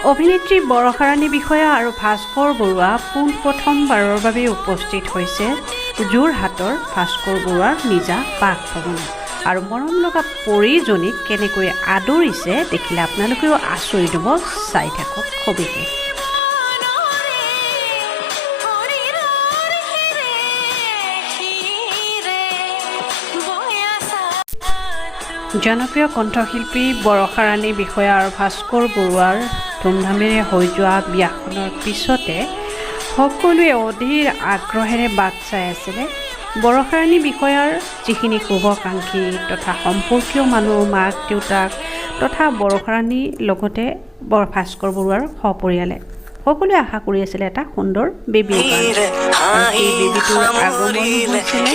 অভিনেত্ৰী বৰষাৰাণী বিষয়া আৰু ভাস্কৰ বৰুৱা পোনপ্ৰথমবাৰৰ বাবে উপস্থিত হৈছে যোৰহাটৰ ভাস্কৰ বৰুৱাৰ নিজা বাসভৱনত। আৰু মৰম লগা পৰীজনীক কেনেকৈ আদৰিছে দেখিলে আপোনালোকেও আচৰিত হ'ব। চাই থাকক সবিশেষ। জনপ্ৰিয় কণ্ঠশিল্পী বৰষাৰাণী বিষয়া আৰু ভাস্কৰ বৰুৱাৰ ধুমধামেৰে হৈ যোৱা বিয়াখনৰ পিছতে সকলোৱে অধীৰ আগ্ৰহেৰে বাট চাই আছিলে বৰষাৰাণী বিষয়াৰ যিখিনি শুভাকাংক্ষী তথা সম্পৰ্কীয় মানুহ, মাক দেউতাক তথা বৰষাৰাণীৰ লগতে ভাস্কৰ বৰুৱাৰ সপৰিয়ালে সকলোৱে আশা কৰি আছিলে এটা সুন্দৰ বেবীৰ কাৰণে। আৰু সেই বেবীটোৰ আগমন হৈছিলে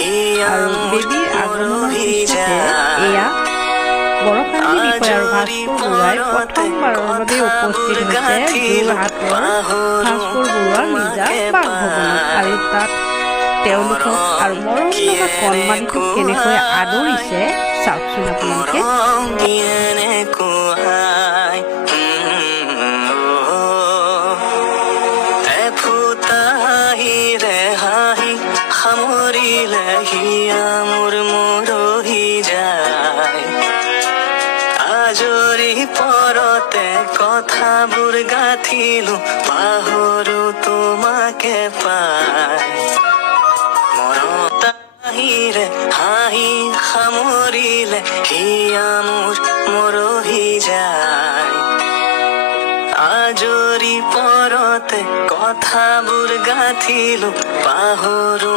আৰু বেবীৰ আগমনৰ পিছতে এয়া বৰষাৰাণী বিষয়া আৰু ভাস্কৰ বৰুৱাই প্ৰথমবাৰৰ বাবে উপস্থিত হৈছে যোৰহাটৰ ভাস্কৰ বৰুৱাৰ নিজা বাসভৱনত। আৰু তাত তেওঁলোকক আৰু মৰম লগা কণমানিটোক কেনেকৈ আদৰিছে চাওকচোন আপোনালোকে। আজৰি পৰতে কথাবোৰ গাঁঠিলো পাহৰো তোমাকে পাই মনত আহিৰে হাঁহি সামৰিলে হিয়া মোৰ মৰহি যায় আজৰি পৰতে কথাবোৰ গাঁঠিলো পাহৰো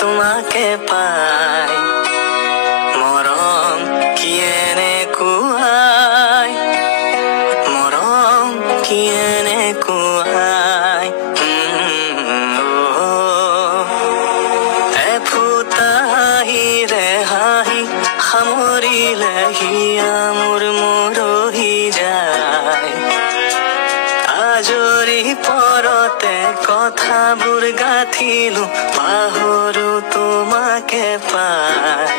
তোমাকে পাই মৰম কি এনেকুৱাই মৰম কি এনেকুৱাই এফুটা হাঁহিৰে হাঁহি সামৰিলে হিয়া মোৰ মৰহি যায় আজৰি পৰতে কথাবোৰ গাঁঠিলো পাহৰো তোমাকে পাই